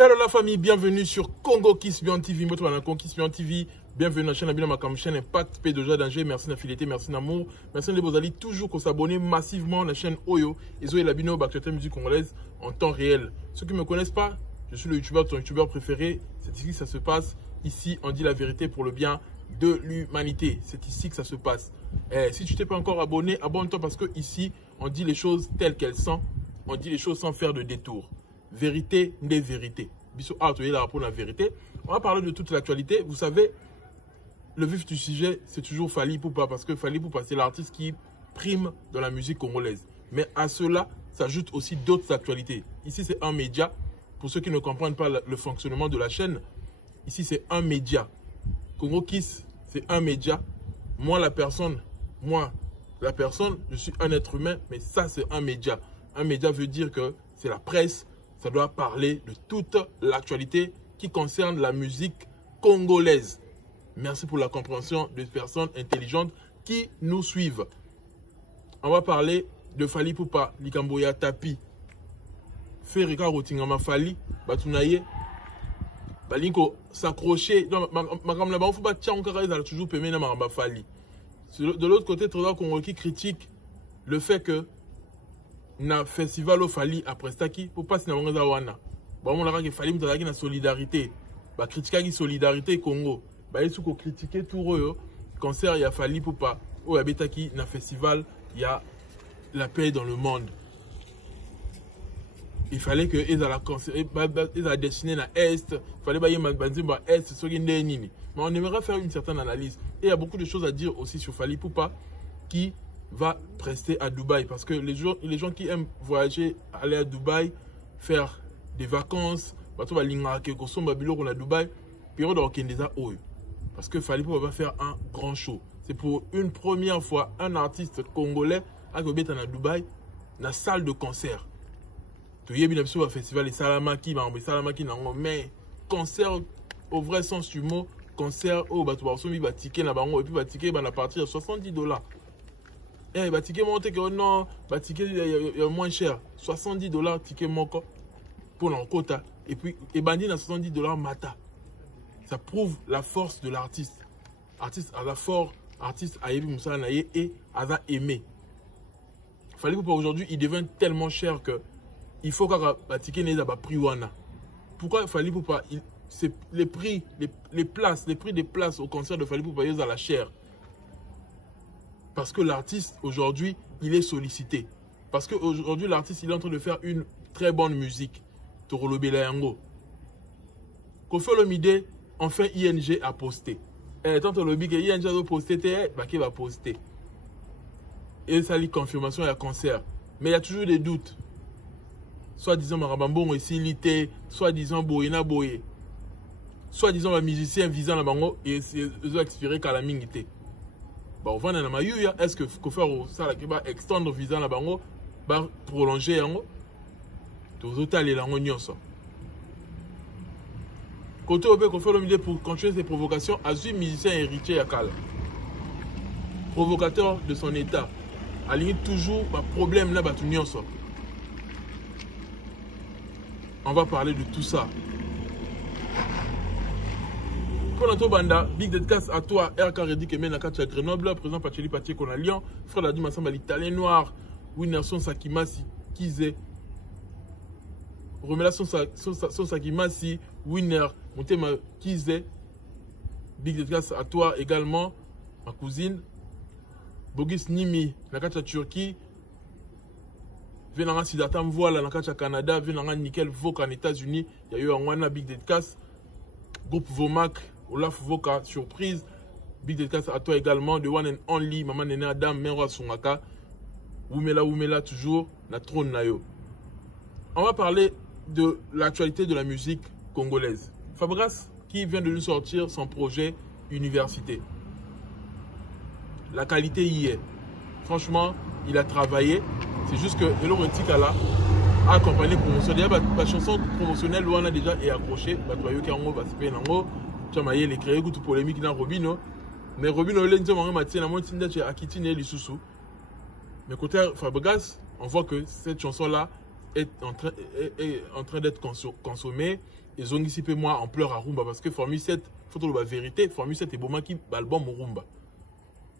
Hello la famille, bienvenue sur Congo Kiss Beyond TV. Moi, Kiss Beyond TV. Bienvenue dans la chaîne Abina Makam, chaîne Impact P de Danger. Merci d'infidélité, merci d'amour. Merci de vous aller toujours qu'on s'abonne massivement à la chaîne Oyo. Et Zoé Labino, actualité musique congolaise en temps réel. Ceux qui ne me connaissent pas, je suis le youtubeur, ton youtubeur préféré. C'est ici que ça se passe. Ici, on dit la vérité pour le bien de l'humanité. C'est ici que ça se passe. Si tu t'es pas encore abonné, abonne-toi parce que ici, on dit les choses telles qu'elles sont. On dit les choses sans faire de détour. Vérité des vérités. Bissot là pour la vérité. On va parler de toute l'actualité. Vous savez, le vif du sujet, c'est toujours Fally Ipupa. Parce que Fally Ipupa, c'est l'artiste qui prime dans la musique congolaise. Mais à cela, s'ajoutent aussi d'autres actualités. Ici, c'est un média. Pour ceux qui ne comprennent pas le fonctionnement de la chaîne, ici, c'est un média. Congo Kiss, c'est un média. Moi, la personne, je suis un être humain, mais ça, c'est un média. Un média veut dire que c'est la presse. Ça doit parler de toute l'actualité qui concerne la musique congolaise. Merci pour la compréhension des personnes intelligentes qui nous suivent. On va parler de Fally Ipupa, Likamboya Tapi. Ferika Rotingama Fally, Batunaye, Balinko s'accrocher. Madame là-bas, on faut pas tiens encore, ils ont toujours permis de Maramba Fally. De l'autre côté, Trésor Congo qui critique le fait que na festival au Fally après staki pour pas si na wanga wana ba on la que Fally mutaki na solidarité ba critiquer qui solidarité Congo ba ils ko critiquer tout yo concert ya Fally Ipupa o ya betaki na festival il y a la paix dans le monde. Il fallait que ils à la concert ils a destiné na est, il fallait ba yema banzimba est ce qui ndé nini. Mais on aimerait faire une certaine analyse et il y a beaucoup de choses à dire aussi sur Fally Ipupa qui va rester à Dubaï parce que les gens qui aiment voyager, aller à Dubaï, faire des vacances, parce que Fally Ipupa va faire un grand show. C'est pour une première fois un artiste congolais à Dubaï, dans la salle de concert. Tu y a festival et Salamaki, mais concert au vrai sens du mot, concert au Batouarsoumi, ticket là-bas, et puis ticket à partir de $70. Eh, bah, ticket monté que non, bah, ticket il y a moins cher. $70 ticket monko pour l'encota. Et puis, et bandit à $70 mata. Ça prouve la force de l'artiste. Artiste à la force, artiste a aimé Moussa Naye et a aimé. Fally Ipupa aujourd'hui, il devient tellement cher que il faut qu'un ticket n'ait pas prix wana. Pourquoi Fally Ipupa, c'est les prix, les prix des places au concert de Fally Ipupa, ils à la chair. Parce que l'artiste, aujourd'hui, il est sollicité. Parce qu'aujourd'hui, l'artiste, il est en train de faire une très bonne musique. Torolo Belayango. Kofi Olomide, enfin, ING a posté. Et tant que ING a posté, qui va poster. Et ça lit confirmation, il y a concert. Mais il y a toujours des doutes. Soit disant Marabambon et Silité, soit disant Boyena Boye. Soit disant un musicien visant la bango et ils ont expiré qu'à la mingité. Est-ce que ça va extendre le visa là va prolonger tous les langues côté pour continuer ses provocations à un musicien héritier Yakal provocateur de son état aligne toujours un problème là on va parler de tout ça. Pour notre banda, big dédicace à toi, RK Redi Kemen Nakacha Grenoble, présent Pacheli Paché qu'on a Lyon, frère Dadi Massamba l'Italien noir, Winnerson Sakimasi, Kize, Remela son Sakimasi, Winner, Montema Kize, big dédicace à toi également, ma cousine, Bogis Nimi, Nakacha Turquie, Venanga Sidatam Voila, Nakacha Canada, Venanga Nickel Vok en États-Unis, il y a eu un Wana big dédicace, groupe Vomac, Olaf Voka, surprise. Big dédicace à toi également. The one and only. Maman Nene Adam, Menwa Sungaka. Wumela, toujours. Na trône Nayo. On va parler de l'actualité de la musique congolaise. Fabregas, qui vient de nous sortir son projet Université. La qualité y est. Franchement, il a travaillé. C'est juste que Hello Retikala a accompagné les promotionnels. La chanson promotionnelle, on a déjà accroché. Tu as les créé toute polémique dans Robino. Mais Robino, il a quitté les sous. Mais côté Fabregas, on voit que cette chanson-là est en train d'être consommé. Ils ont ici moi en pleurs à rumba parce que Formule 7, faut dire la vérité, Formule 7 est bon qui balbon rumba.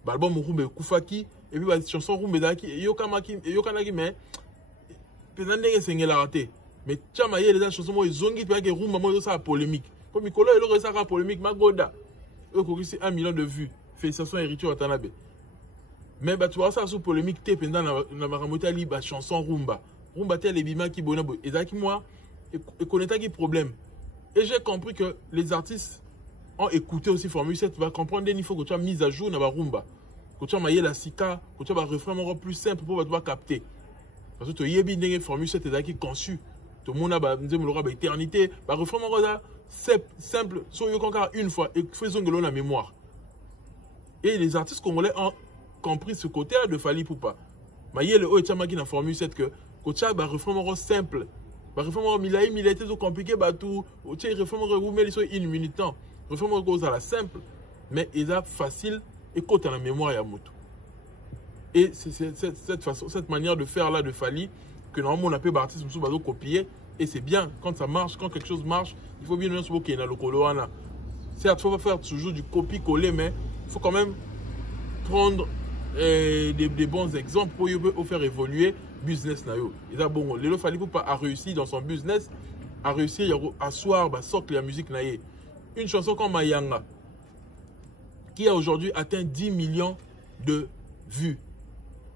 Balbon rumba kufaki et puis la chanson rumba daki yokamaki mais pendant que c'est la raté. Mais chama yé les chansons ils ont qui rumba moi ça polémique. Comme Nicolas il aurait ça polémique magoda. Eux c'est 1 million de vues. Félicitations Héritier Watanabe. Mais bah tu vois ça sous polémique t'es pendant la maramota liba chanson rumba. Rumba tel les bima qui bonabo et ça qui moi et connaître qui problème. Et j'ai compris que les artistes ont écouté aussi Formule 7. Tu vas comprendre qu'il faut que tu as mise à jour dans la rumba. Que tu as maillé la sika, que tu as un refrain encore plus simple pour pouvoir capter. Parce que tu as bien Formule 7 est conçu. Tout le monde a une éternité. Le refrain simple, soit encore une fois et faisons que l'on a mémoire. Et les artistes congolais ont compris ce côté-là de Fally Ipupa. Maillé le haut et tu as dans Formule 7 que tu as un refrain simple. La réforme il a été tout compliqué, tout. La réforme mais ils une minute. La réforme cause à la simple, mais il est facile et côte à la mémoire à moto. Et c'est cette manière de faire là de Fally que normalement on appelle l'artiste sous copier et c'est bien quand ça marche, quand quelque chose marche, il faut bien se qu'il y a le coloana. Certes, il faut pas faire toujours du copier-coller, mais il faut quand même prendre des bons exemples pour faire évoluer business na yo. Et ça bon, Lelo Fally Ipupa a réussi dans son business, a réussi à asseoir socle la musique na ye. Une chanson comme Mayanga qui a aujourd'hui atteint 10 millions de vues.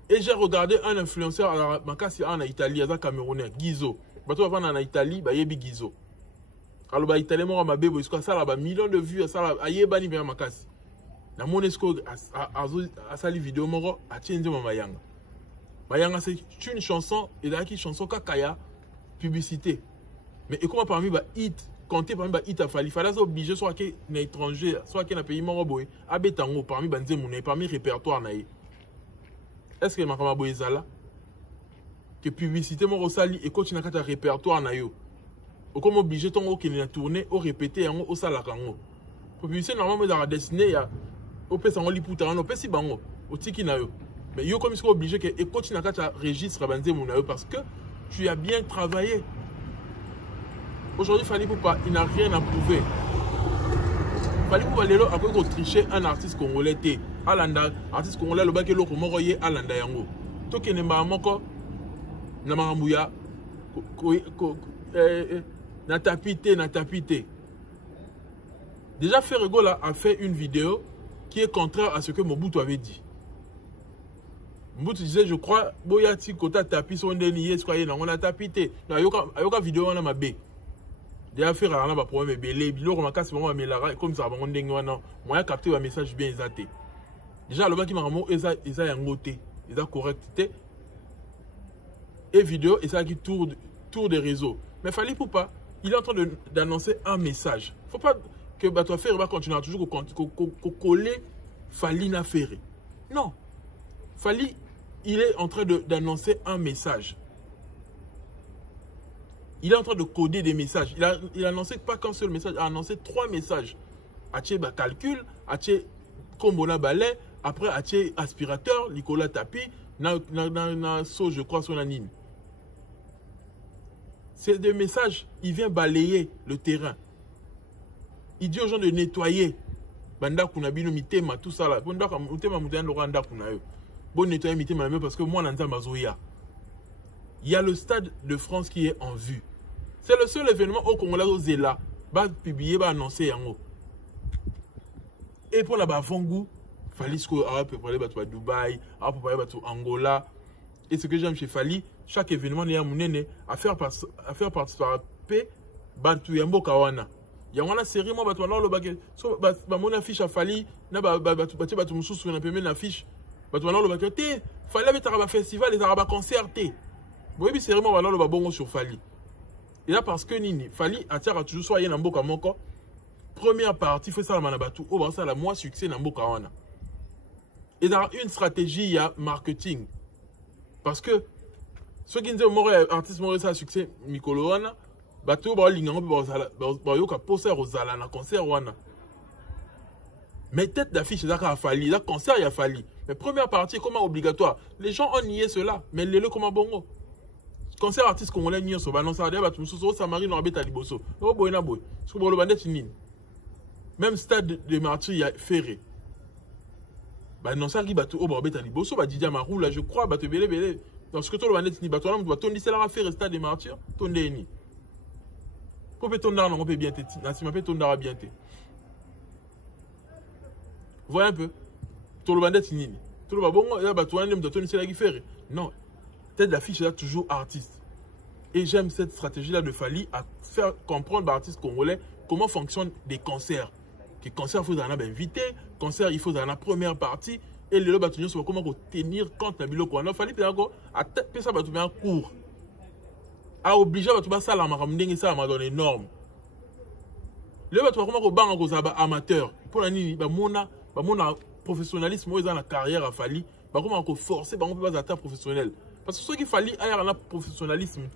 Et j'ai regardé un influenceur à Makasi en Italie, à Camerounais, Gizo. Bato va en Italie, ba yebi Gizo. Alors ba Italien mo ma bebo isko ça là millions de vues ça là yebani bien Makasi. Na monesco a sali vidéo moro a tienje Mayanga. Mayanga c'est une chanson et là qui chanson kakaya publicité. Mais et comment parmi ba hit compter parmi ba hit a Fally obligé soit que na étranger soit que na pays moro boy abetango parmi banze mona parmi répertoire na ye. Est-ce que makama boy zala que publicité moro sali et continue na kata répertoire na yo. Ou comme obligé ton que na tourner au répéter yango au sala kango. Publicité normalement dans la destinée ya au pesa ngo liputa no pesi bango au tiki na yo. Mais yo comme ils sont obligés que et continue à faire registre parce que tu as bien travaillé. Aujourd'hui, Fally Ipupa, il n'a rien à prouver. Fally Ipupa, il a encore triché un artiste congolais. Alanda, artiste congolais, le bac est l'autre moroye Alanda yango. Toke nemba moko, namaramouya, na tapité. Déjà, Ferrego a fait une vidéo qui est contraire à ce que Mobutu avait dit. Mobutu disait, je crois, Boyati Kota tapis son dénié, on a tapité. Il y a une vidéo, on a ma bé. Déjà, faire un problème, belé, bilo, on a cassé, on a comme ça, on a un moi, a capté un message bien exaté. Déjà, le bas qui m'a ramené, il a un côté, il a correcté. Et vidéo, et ça qui tourne des réseaux. Mais Fally Ipupa, il est en train d'annoncer un message. Il ne faut pas que Bato Ferré va continuer à toujours coller Fally na Ferré. Non. Fally, il est en train d'annoncer un message. Il est en train de coder des messages. Il a annoncé pas qu'un seul message, il a annoncé 3 messages. Aché calcul, Aché Kombona balai, après Aché aspirateur, Nicolas Tapi, na so, je crois, son anime. C'est des messages, il vient balayer le terrain. Il dit aux gens de nettoyer. Banda kunabino mitema, tout ça là. Banda mitema mutena loranda kunayo. Bon nettoyer mitema parce que moi nanza mazoya. Il y a le stade de France qui est en vue. C'est le seul événement au Congo là où Zela va publier, va annoncer yango. Et pour la Bafongu, Fally Ipupa a préparé à Dubaï, a préparé à Angola. Et ce que j'aime chez Fally, chaque événement est à faire participer Bantu Yambo Kawana. Il y a une série, moi, le baguette. So, mon affiche à Fally, na batu mususu na pembe na affiche. Le baguette, Fally avec un festival et un concert. Vous voyez, c'est vraiment le babongo sur Fally. Et là, parce que Nini, Fally attire toujours soit un mboka moko. Première partie, il faut ça la manabatu. Oh, ça la moins succès na mboka wana. Et dans une stratégie, il y a marketing. Parce que ceux qui disent que artiste mort ça succès Mikolo wana, bateau ba linga ba yoka poster ozala na concert wana. Mais tête d'affiche ça a Fally, là concert il y a Fally. Mais première partie comment obligatoire. Les gens ont nié cela, mais les comment bongo. concert artiste congolais nyonso ba non ça ba tout so Samari no abeta liboso o boy na boy ce que le bandit nini même stade de martyrs il y a ferré ba non ça qui ba tout o ba abeta liboso ba Didier Marou là je crois ba te belé dans ce que tout le bandit ni ba toi ba ton c'est la faire stade de martyrs ton deni ko pe ton on peut bien te na si ma pe ton dara bien te voyez un peu tout le bandit nini tout le bon ya ba toi ndem ton c'est la qui ferré non tête d'affiche est là toujours artiste. Et j'aime cette stratégie-là de Fally à faire comprendre aux artistes congolais comment fonctionnent des concerts. Que concert, il faut en inviter, concert, il faut en la première partie, et le bâtonnier, c'est comment tenir compte de la bilo. Fally, à tête, ça va un cours. À obliger, ça la marambing, ça m'a donné énorme. Le bâtonnier, comment on va amateur. Pour la nuit, mon professionnalisme, dans la carrière à Fally, comment on forcer, on peut pas atteindre professionnel. Parce que ce qu'il fallait avoir un professionnalisme,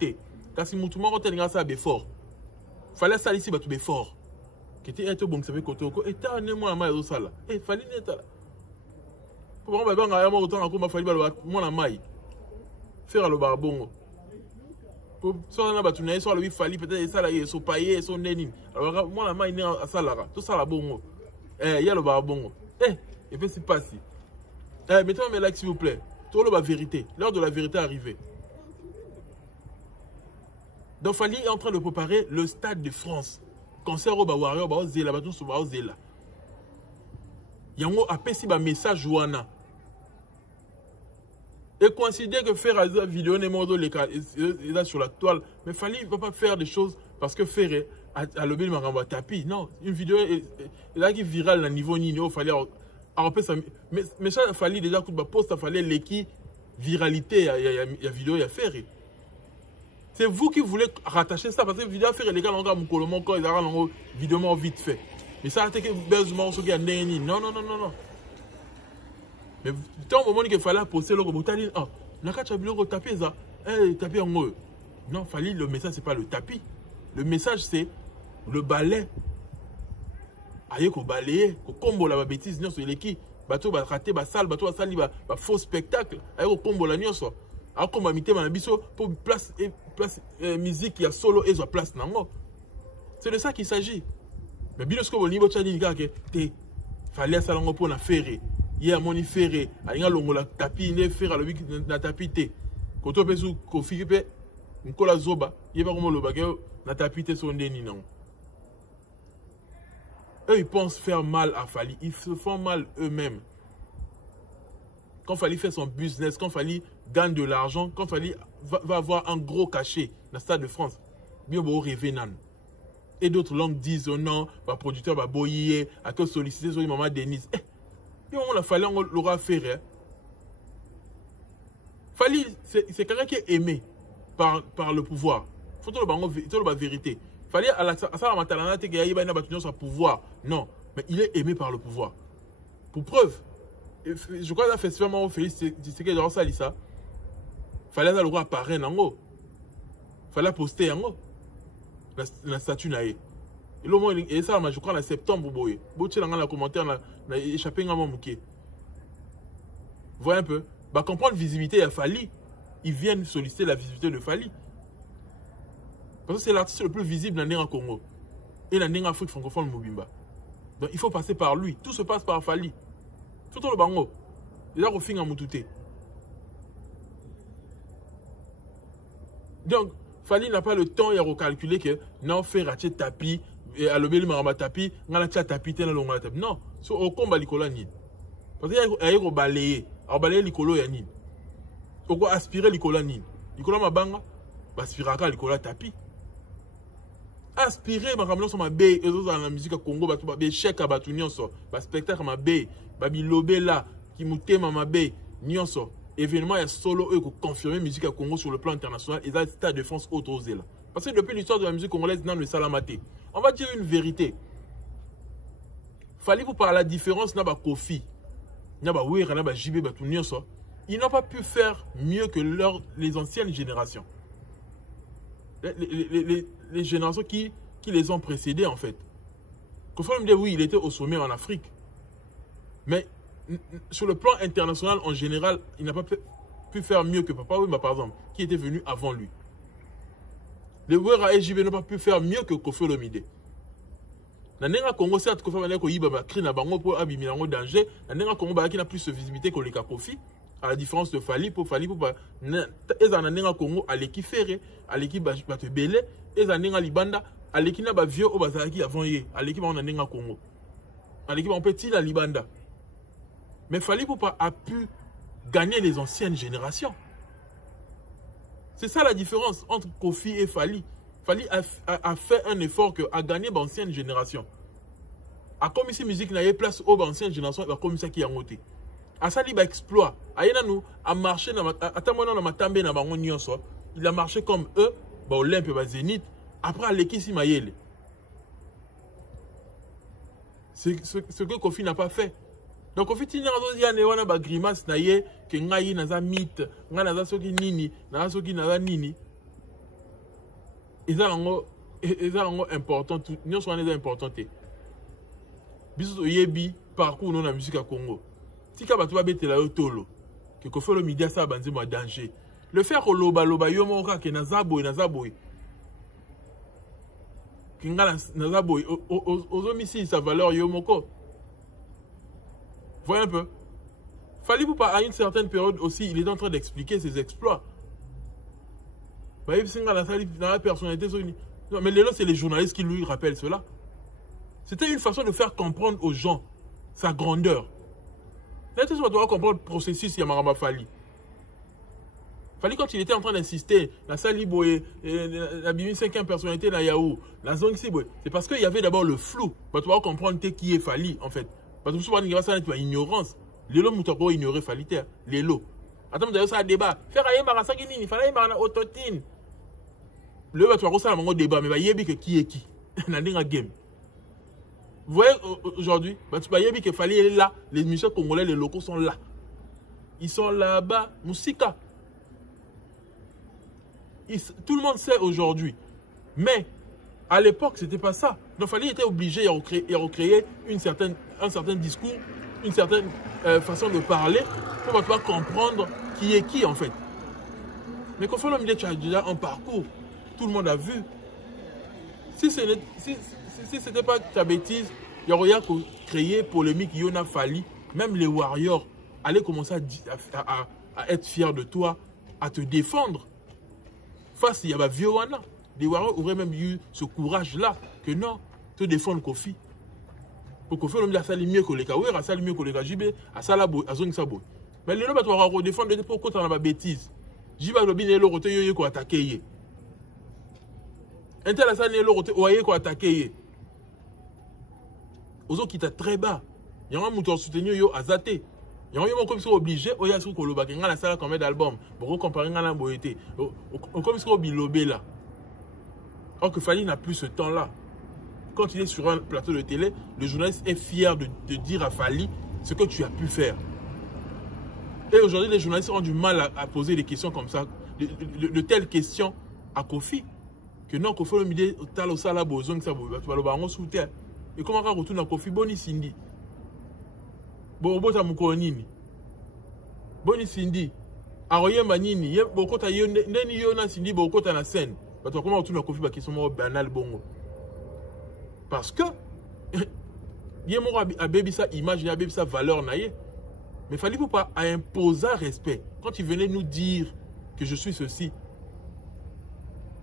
car si mon tout le monde a ça fort, il fallait ça ici, il fort. Qui était un bon, ça fait côté, et t'as un moi la maille au sala. Et fallait n'être là. Pour moi, il y a autant à comment fallait moi la maille. Faire le barbon. Pour ça, on a battu, sur le fallait peut-être ça là, il est paillé, son nénin. Alors, moi la maille n'est à ça là, tout ça là bon. Il y a le barbon. Et puis c'est pas si. Mettez-moi mes likes s'il vous plaît. Tout le vérité. L'heure de la vérité est arrivée. Donc Fally est en train de préparer le Stade de France. Concert au Warrior, au Zela, au Zela, au Zela. Yango a pessi un message wana. Et considère que faire une vidéo n'est pas sur la toile. Mais Fally ne peut pas faire des choses parce que faire à l'objet de tapis. Non, une vidéo est là qui est virale à niveau Nino. Fally mais ça Fally déjà coup de poste, il fallait l'équipe viralité, il y a vidéo, il y a faire. C'est vous qui voulez rattacher ça parce que vidéo faire les gars on regarde mon colomon quand ils ont vidéo vite fait. Mais ça a été que besoin ce qui a non. Mais tant au moment qu'il fallait poster le botani ah la carte a vidéo taper ça taper en haut. Non, Fally le message c'est pas le tapis. Le message c'est le balai. Aïe ko balayer, ko combo la bêtise non sur l'équipe, bateau ba rater ba salle, bateau ba sali ba faux spectacle, aïe ko combo la nyonso. A ko mamité ma biso pour place musique il y a solo et zo place nango. C'est de ça qu'il s'agit. Mais bien ce que vous niveau tchani ga ke te fallait ça lango pour na ferré. Hier moni ferré, aïe longo la tapis ne faire le na tapis te. Ko to pesu ko fikipe nkola zoba, yeba ko mo lo bagé na tapis te so ndeni non. Eux, ils pensent faire mal à Fally. Ils se font mal eux-mêmes. Quand Fally fait son business, quand Fally gagne de l'argent, quand Fally va avoir un gros cachet dans le Stade de France, bien beau rêver nan. Et d'autres langues disent oh non, le producteur va boyer, à que solliciter sur maman Denise. Bien on a Fally, on l'aura fait. Fally, c'est quelqu'un qui est aimé par le pouvoir. Il faut tout la vérité. Fallait à ça la matalana te gaïba na batunion sa pouvoir. Non, mais il est aimé par le pouvoir. Pour preuve, je crois que la festival au Félix Tshisekedi dans ça lisa. Fallait le roi apparaître nango. Fallait poster nango. La statue naé. Et le moment et ça je crois en septembre boy. Boté dans la commentaire na échappé ngamo muké. Voyez un peu. Bah comprendre visibilité à Fally. Ils viennent solliciter la visibilité de Fally. Parce que c'est l'artiste le plus visible dans le Congo. Et dans l'Afrique francophone Mobimba. Donc il faut passer par lui. Tout se passe par Fally. Tout le bango. Il a refait un moutouté. Donc, Fally n'a pas le temps de recalculer que non, faire rater tapis, et à l'obéli marama tapis, on a tapis, tel long tapis. Non, c'est au combat l'icolo ni. Parce qu'il y a un balayer. Alors balayer l'icolo ya ni. On va aspirer l'icolo ni. L'icolo ma banga, aspirer à l'icolo tapis. Aspirer ma ramener sur ma baie et dans la musique à Congo ba ba chèque à batu nyonso ba spectacle ma baie ba bilobé là qui mouté ma baie nyonso événement est solo eux pour confirmer musique à Congo sur le plan international et là Stade de France autorisé là parce que depuis l'histoire de la musique congolaise dans le salamaté on va dire une vérité Fally pour par la différence na ba Kofi na ba Wera na ba JB ba tout nyonso ils n'ont pas pu faire mieux que les anciennes générations les générations qui les ont précédés en fait. Kofi me dit oui, il était au sommet en Afrique. Mais sur le plan international en général, il n'a pas pu faire mieux que Papa Wemba par exemple, qui était venu avant lui. Les Wera et JB n'ont pas pu faire mieux que Koffi Olomide. Nanenga Congo, certes, Koffi Olomide ko yiba bakri na bango pour abimina ngo danger. Nanenga Congo qui n'a plus de visibilité que les Kofi. À la différence de Fali pour pas. Eza nanenga Congo à l'équipe ferré, à l'équipe bate belé. Eza nanenga Libanda, à l'équipe na ba vieux au bazaki avant yé. À l'équipe on nanenga Congo. À l'équipe on petit la Libanda. Mais Fali Poupa a pu gagner les anciennes générations. C'est ça la différence entre Kofi et Fali. Fali a fait un effort que a gagné l'ancienne génération. A comme ici musique n'a eu place aux anciennes générations, il a comme ça qui a monté. A ça il a exploit. A marché il a marché comme eux, Olympe et Zénith. Après l'équipe Mayele. C'est ce que Kofi n'a pas fait. Donc Kofi tina il y a grimace na ye que ngai naza mythe, ngai naza soki nini, naza soki naza nini. Ils sont importants, nous sommes importants. Biso yebi parcours non la musique à Congo. Si kaba tu vas bête la tolo, que Koffi Olomide ça banzi moi danger. Le faire au loba yomo ka ke nazabo. Kinga nazabo aux homicides sa valeur yomoko. Voyez un peu. Fali Poupa à une certaine période aussi, il est en train d'expliquer ses exploits. Dans la personnalité. Non, mais c'est les journalistes qui lui rappellent cela. C'était une façon de faire comprendre aux gens sa grandeur. Là, tu dois comprendre le processus Yamarama Fali. Fali, quand il était en train d'insister, la Saliboé, la 5e personnalité, la Yahoo, la zone Siboé, c'est parce qu'il y avait d'abord le flou. Tu dois comprendre qui est Fali, en fait. Parce que souvent, il y a une ignorance. Les lots, tu dois ignorer Fali. Les lots. Attends, vous avez ça à débat. Faire un débat, il fallait un autotine. Le tu vas un débat, mais il y a qui est qui. Game. Vous voyez aujourd'hui, tu vas que Fali est là, les musiciens congolais, les locaux sont là. Ils sont là-bas, Moussika. Tout le monde sait aujourd'hui. Mais à l'époque, ce n'était pas ça. Donc Fali était obligé de recréer un certain discours, une certaine façon de parler pour pouvoir comprendre qui est qui en fait. Mais Koffi Olomide a déjà un parcours. Tout le monde a vu. Si ce n'était pas ta bêtise, il y aurait créé polémique, il y en a fallu. Même les Warriors allaient commencer à être fiers de toi, à te défendre. Face il y a vieux Wana. Les Warriors auraient même eu ce courage-là que non, te défendre Kofi. Pour Kofi Olomide a sali mieux que les Kawera, a sali mieux que les Kajibé, a salabo, a zong sabo. Mais les gens doivent défendre pour qu'on ait ma bêtise. Jiba Lobine et l'autre, il y a attaqué. Intel a sali l'autre, il y a attaqué. Aux autres qui étaient très bas. Il y a un mouton soutenu à Zate. Il y a un comme si obligé, il y a un truc qui est la salle comme d'album. Pour comparer à la beauté. Comme si on bilobé là. Or que Fali n'a plus ce temps-là. Quand il est sur un plateau de télé, le journaliste est fier de dire à Fali ce que tu as pu faire. Et aujourd'hui, les journalistes ont du mal à poser des questions comme ça, de telles questions à Kofi. Que non, Kofi Olomide, tal au sala bozong sa bo, tu vas le baron sous terre. Et comment on retourne à Kofi Boni Cindy? Bon, ta moukonini. Boni Cindy. Aroye manini, boko ta yo neni yo na Cindy boko ta na scène. Bah toi comment on retourne à Kofi ba qui sont banal bongo. Parce que yé mo a baby sa image, a baby sa valeur naie. Mais Fali Poupa a imposé respect. Quand il venait nous dire que je suis ceci,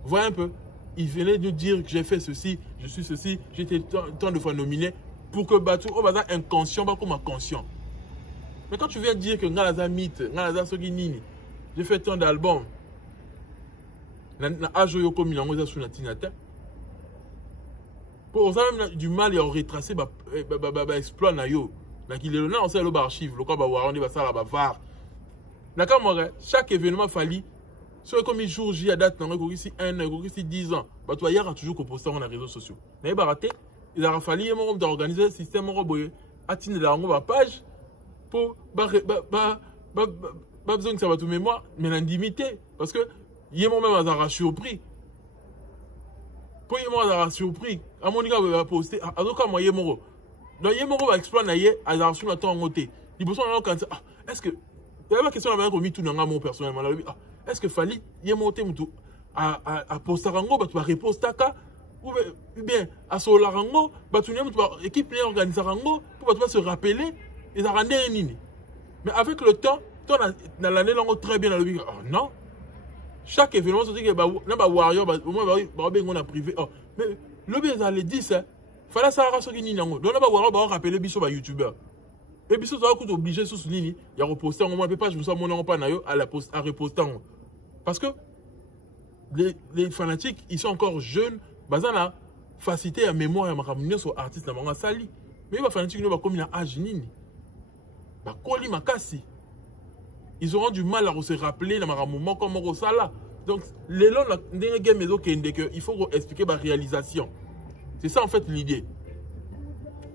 voyez un peu, il venait nous dire que j'ai fait ceci, je suis ceci, j'ai été tant de fois nominé pour que Batou, on va inconscient, pas comme conscient. Mais quand tu viens dire que Ngalaza mythe, Ngalaza Soginini, j'ai fait tant d'albums, Ajoyoko Milangoza Sunatinata, pour ça même du mal, il a retracé exploit Nayo. Donc il est là, on sait l'archive, le cas on dit ça là var. D'accord, chaque événement Fali, soit comme il jour J à date, on a ici 1 an, ici 10 ans. Bah toi hier a toujours composé dans les réseaux sociaux. Mais baraté, il a fallu d'organiser un système roboyé, atteindre la page pour besoin que ça va tout mémoire, mais l'intimité parce que hier même à surpris. Pour hier à surpris, à mon gars va poster, à donc moi hier donc, il y a un exploit qui est à la reçu de temps côté. Il faut que est-ce que il y a une question là-bas qu'on met tout dans mon personnellement. Est-ce que Fali, il y a monté à postarango bah tu vas repostaka ou bien à solarango bah tu n'aimes pas équipe les organiser rango pour bah se rappeler et ça rendre nini. Mais avec le temps toi dans l'année longue très bien dans le non. Chaque événement c'est que bah na warrior bah au moins bah ben on a privé oh mais le bien ça les 10 hein fallait ça raso ki nini ngo donc na warrior bah rappeler biso ba youtubeur et biso ça va obligé sous nini il y a reposter au moins pas je me sens mon pas na yo à la poste à reposter parce que les fanatiques ils sont encore jeunes bazana facilité à mémoire ya makambo sur artiste na banga sali mais ba fanatique no ba comme na âge nini ba koli makasi. Ils auront du mal à se rappeler dans un moment comme Rosala. Donc, les gens il faut expliquer la réalisation. C'est ça en fait l'idée.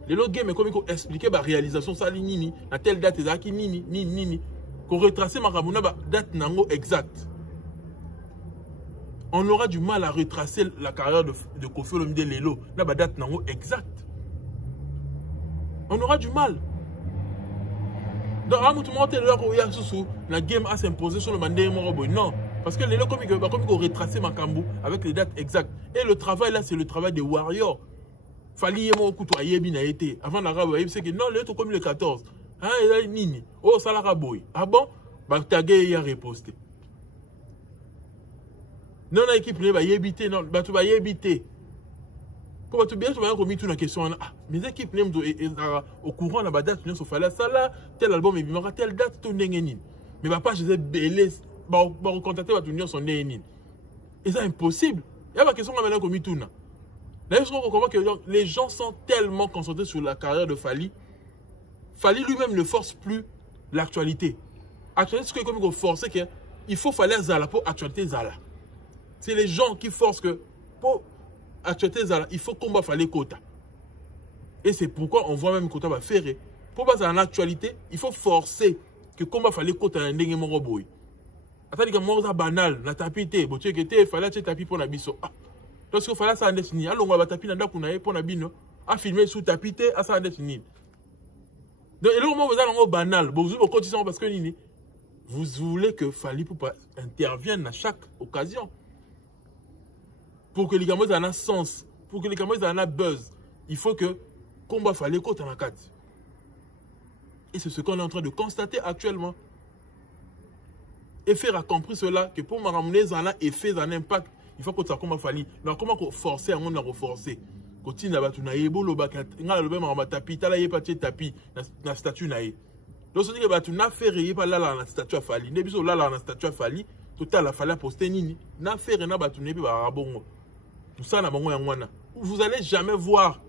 Les gens game comme il faut expliquer la réalisation ça nini à telle date ezaki nini nini qu'on retracer ma date nango exacte. On aura du mal à retracer la carrière de Koffi Olomide Lelo na ba date nango exacte. On aura du mal. Donc, à tout moment, la game a s'imposé sur le mandat. Non. Parce que les gens, comme ils ont retracé ma cambo avec les dates exactes. Et le travail là, c'est le travail des warriors. Fallait y avoir un yebi na été. Avant l'arabe, il sait que non, les autres comme le 14. Ah, il y a nini. Oh, ça l'a raboy. Ah bon? Bah, t'as gagné à reposter. Non, l'équipe n'est pas yébité. Non, bah, tu vas yébité. Pour tu bien, tu vas remettre une question. Mes équipes n'aiment au courant la date, tu fallait ça là, tel album et bien telle date, tu n'es mais ma page, je belé, bah contacter va tenir son nez. Et c'est impossible. Il y a ma question maintenant comme tout. Là, je comprends que les gens sont tellement concentrés sur la carrière de Fally. Fally lui-même ne force plus l'actualité. Actualité, c'est comme il faut forcer qu'il faut Fally Zala pour actualité Zala. C'est les gens qui forcent que pour actualité Zala, il faut combat Fally Kota. Et c'est pourquoi on voit même Kota va faire. Pour passer en actualité, il faut forcer que combat Fally Kota un ndenge moko boy. Attendez que moi ça banal, na tapité, bo tu que te fallait tu tapis pour na biso. Parce que fallait ça en dessiner. Alors on va taper na ndako na pour na bino, a filmer sous tapité, à ça en dessiner. Donc et là moi vous allez en banal, vous vous continuez parce que nini vous voulez que Fally Ipupa intervienne à chaque occasion. Pour que les gamins aient un sens, pour que les gamins aient un buzz, il faut que combat Fally Kota en cadre. Et c'est ce qu'on est en train de constater actuellement. Et faire a compris cela, que pour me ramener un effet, un impact, il faut que ça combat Fally. Donc comment forcer, on a reforcé. Continue à battre, on a ébou le bac, on a le même en tapis, t'as la yépatie tapis, na statue naïe. Donc on dit que tu n'as fait rien, pas là la statue à Fally. N'est-ce là la statue à Fally, tout à la Fally à poster nini. N'a fait rien, tu n'es pas bon. Tout ça, vous allez jamais voir.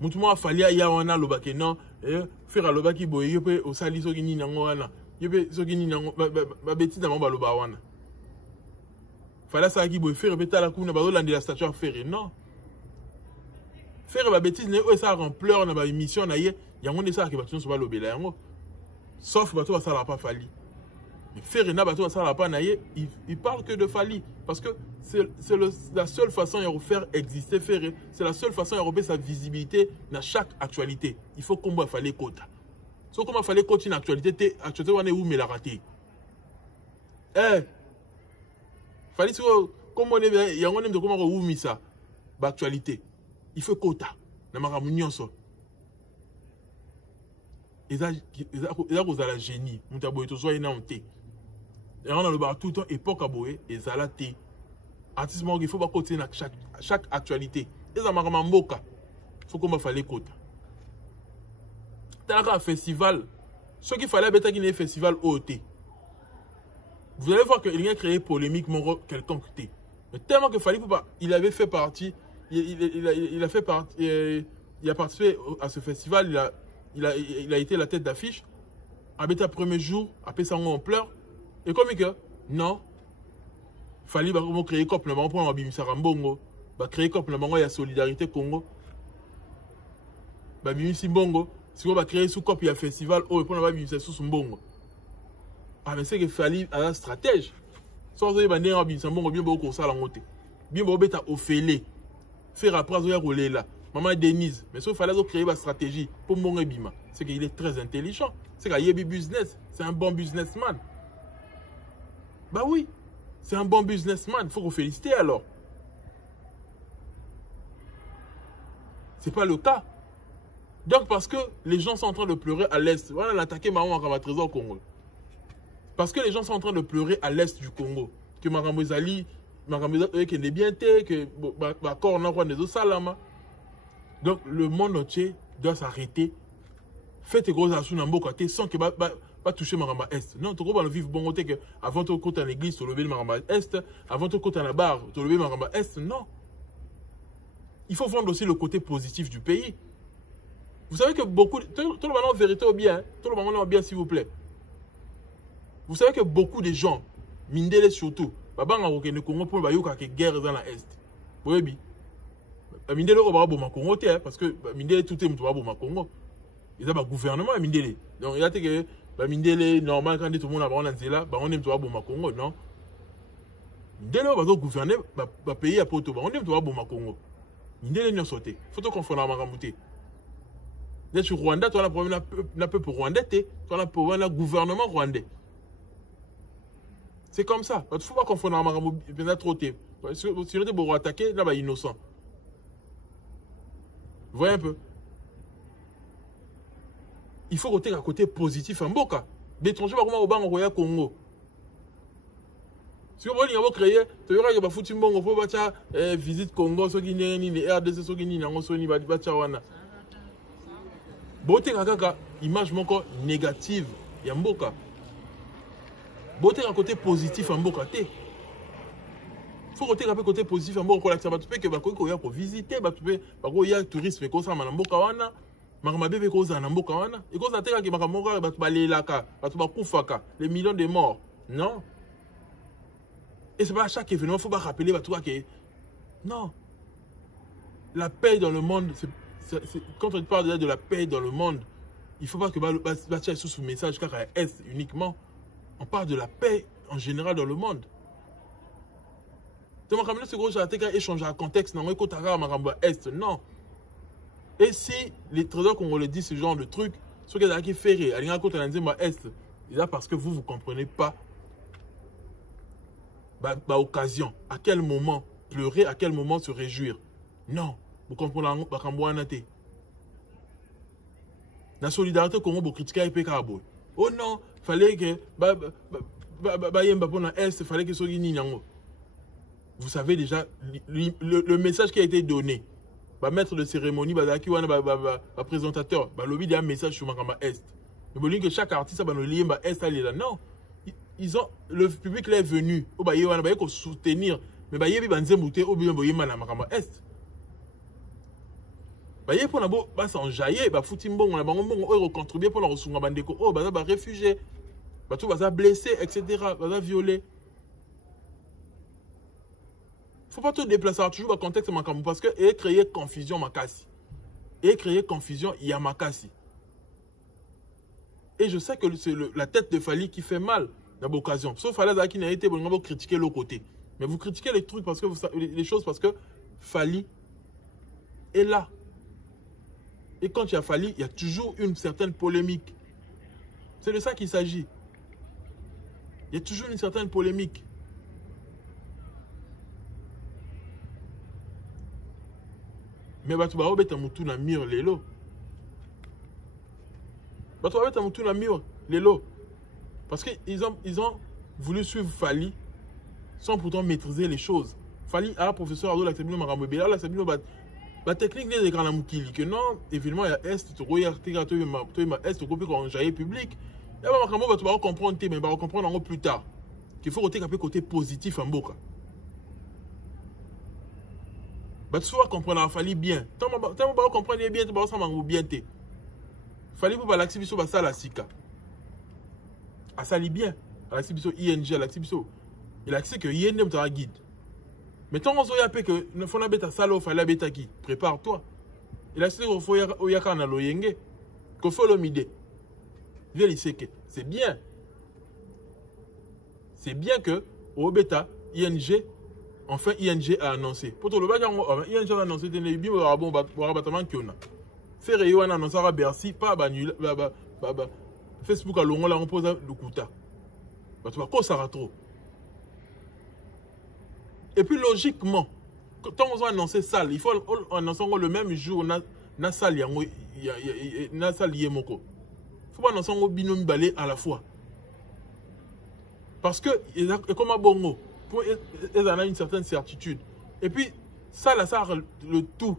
Moutouma Fally ya wana le bac non. Faire le bac qui boye, au sali so gini nango wana. Yebe so gini nango, ba beti na mamba lo ba wana. Fallait ça qui boye faire beta la kuna ba rolande la statue à faire non. Faire ba bêtise ne o ça rempleur na ba émission na ye, yango ne ça qui ba tino so ba lobela yango. Sauf bato ça la pas Fally. Mais faire na bato ça la pas na ye, il parle que de Fally parce que c'est la seule façon de faire exister Ferré. C'est la seule façon de faire sa visibilité dans chaque actualité. Il faut qu'on Fally Kota. Si on Fally Kota une actualité, on est où mais la raté. Fally comme on est, il y a un de comment on où ça, actualité. Il faut Kota. Dans ma réunion ça. Et ça vous avez la génie. Nous avons été soit énorme. Et on a le bar tout le temps époque à boyer et ça l'a été. Artiste il faut pas continuer chaque actualité. Et ça m'a ramené moka. Il faut qu'on va Fally Kota. T'as un festival. Ce qu'il fallait être qu'il y ait un festival OT. Vous allez voir qu'il a créé polémique quelconque. Mais tellement que Fally Ipupa, il avait fait partie, il a participé à ce festival, il a été la tête d'affiche. Avec le premier jour, après ça on pleure. Et comme que non. Fally créer COP le pour Abimisa Rambongo, créer COP le il y a Solidarité Congo. Bimisi Bongo, si on va créer sous COP il y a festival pour Abimisa sous Mbongo. Ah mais c'est que Fally a un stratège. Sans dire que Abimisa Bongo bien beaucoup ça la montée. Bien beaucoup bêta Ophélie. Faire après Zoya rouler là. Maman Denise, mais sauf fallait créer une stratégie pour Mbongo Bima. C'est qu'il est très intelligent. C'est qu'il y a business, c'est un bon businessman. Bah oui. C'est un bon businessman, il faut vous féliciter alors. Ce n'est pas le cas. Donc parce que les gens sont en train de pleurer à l'est, voilà l'attaquer Maman Makambo Trésor au Congo. Parce que les gens sont en train de pleurer à l'est du Congo. Que Makambo Zali, Makambo Zali, qui est bien té, que d'accord, on a quoi des salama. Donc le monde entier doit s'arrêter. Faites tes gros actions dans le côté sans que pas toucher Makambo Est. Non, tu vas vivre bon côté que avant de côté en l'église, tu lever Makambo Est, avant de côté en la barre, tu lever Makambo Est. Non. Il faut vendre aussi le côté positif du pays. Vous savez que beaucoup, tout le monde en vérité au bien, tout le monde en bien s'il vous plaît. Vous savez que beaucoup de gens, Mindele surtout, Babanga Rokene Congo pour Bayoka qui guerre dans l'Est. Vous voyez, Mindele au Babo Congo, parce que Mindele tout est Moutou Congo. Il y a un gouvernement à Mindele. Donc il y a que Mindele, normal, quand tout le monde a un Zela, on aime Moutou Congo, non. Mindele va gouverner le pays à Poto, on aime Moutou Congo. Mindele n'y a sauté. Il faut qu'on fasse la Maramouté. Dès que Rwanda, tu as le problème d'un peuple rwandais, tu as le problème d'un gouvernement rwandais. C'est comme ça. Il ne faut pas confondre la Maramou, il y a trop de si on était pour attaquer, là, il est innocent. Vous voyez un peu? Il faut rester à côté positif en Boka. L'étranger va comment au banc au Congo. Si vous voulez créer, tu verras que foutu bon faut bacha visite Congo so qui ni RDC so qui ni nango so ni bacha wana. Bote kaka image moko négative ya mboka. Bote à côté positif en mboka té. Faut côté à côté positif en mboka la batu pe que ba ko ya ko visiter batu pe ba ko ya tourisme ko sa na mboka wana. Makama bebe ko za na mboka wana. Et ko za teka ki makama batu balelaka, batu ba kufaka, les millions de morts. Non. Et c'est pas à chaque événement, il ne faut pas rappeler que non. La paix dans le monde, quand on parle de la paix dans le monde, il ne faut pas que Batia soit sous message car à Est uniquement. On parle de la paix en général dans le monde. Donc, ce gros j'ai échangé à contexte, non, Est, non. Et si les trésors qu'on le dit ce genre de truc, ce qui est ferré, Est, c'est parce que vous ne comprenez pas. Occasion, à quel moment pleurer, à quel moment se réjouir. Non, vous comprenez la solidarité comment vous critiquez IPK. Oh non, fallait que Est, fallait que ce soit. Vous savez déjà le message qui a été donné. Maître de cérémonie, présentateur, il y a un message sur Makamba Est. Mais vous que chaque artiste a un Est là. Non. Le public est venu pour soutenir, mais il y a des gens qui ont été Est. Il y a des gens qui ont été contribué pour les réfugiés, les blessés, etc., les violés. Il ne faut pas tout déplacer toujours dans le contexte parce que il créer confusion Makasi. Et créer confusion, il y a Makasi. Et je sais que c'est la tête de Fali qui fait mal. Dans l'occasion. Sauf Fali qui n'a été pour critiquer l'autre côté. Mais vous critiquez les trucs parce que les choses parce que Fali est là. Et quand il y a Fali, il y a toujours une certaine polémique. C'est de ça qu'il s'agit. Il y a toujours une certaine polémique. Mais tu vas mettre un na mur lelo. Tu vas mettre un mur lelo. Parce qu'ils ont voulu suivre Fali sans pourtant maîtriser les choses. Fali a un professeur Ado l'accepté Maramobela, l'accepté la technique des grands moukili que non, évidemment il y a Est, tu regardes Est, tu copies quand j'ai public. Et bien tu vas comprendre mais tu vas comprendre plus tard qu'il faut retenir un côté positif en boca. Tu vas comprendre Fali bien. Tant que tu vas comprendre bien, tu vas comprendre bien. Fali pour l'accepter sur ça la sika. À ça, bien. À l'activité ING, à l'activité. Il a accès que ING est un guide. Mais tant qu'on a appris que nous faisons bêta salo, il fallait bêta qui. Prépare-toi. Il a accès qu'il faut y avoir un loyenge. Qu'il faut le mide. C'est bien. C'est bien que au bêta, ING, enfin ING a annoncé. Pour tout le monde, ING a annoncé que les biens vont rabattement qu'il y a. Faire un annonce à Bercy, pas à Facebook a l'ongle, on pose le kouta. Tu vas quoi ça trop. Et puis logiquement, quand on va annoncer ça, il faut annoncer le même jour, na salle na salle yemoko. Il faut annoncer un binôme balai à la fois. Parce que comme à Bongo, ils en ont une certaine certitude. Et puis ça là, ça le tout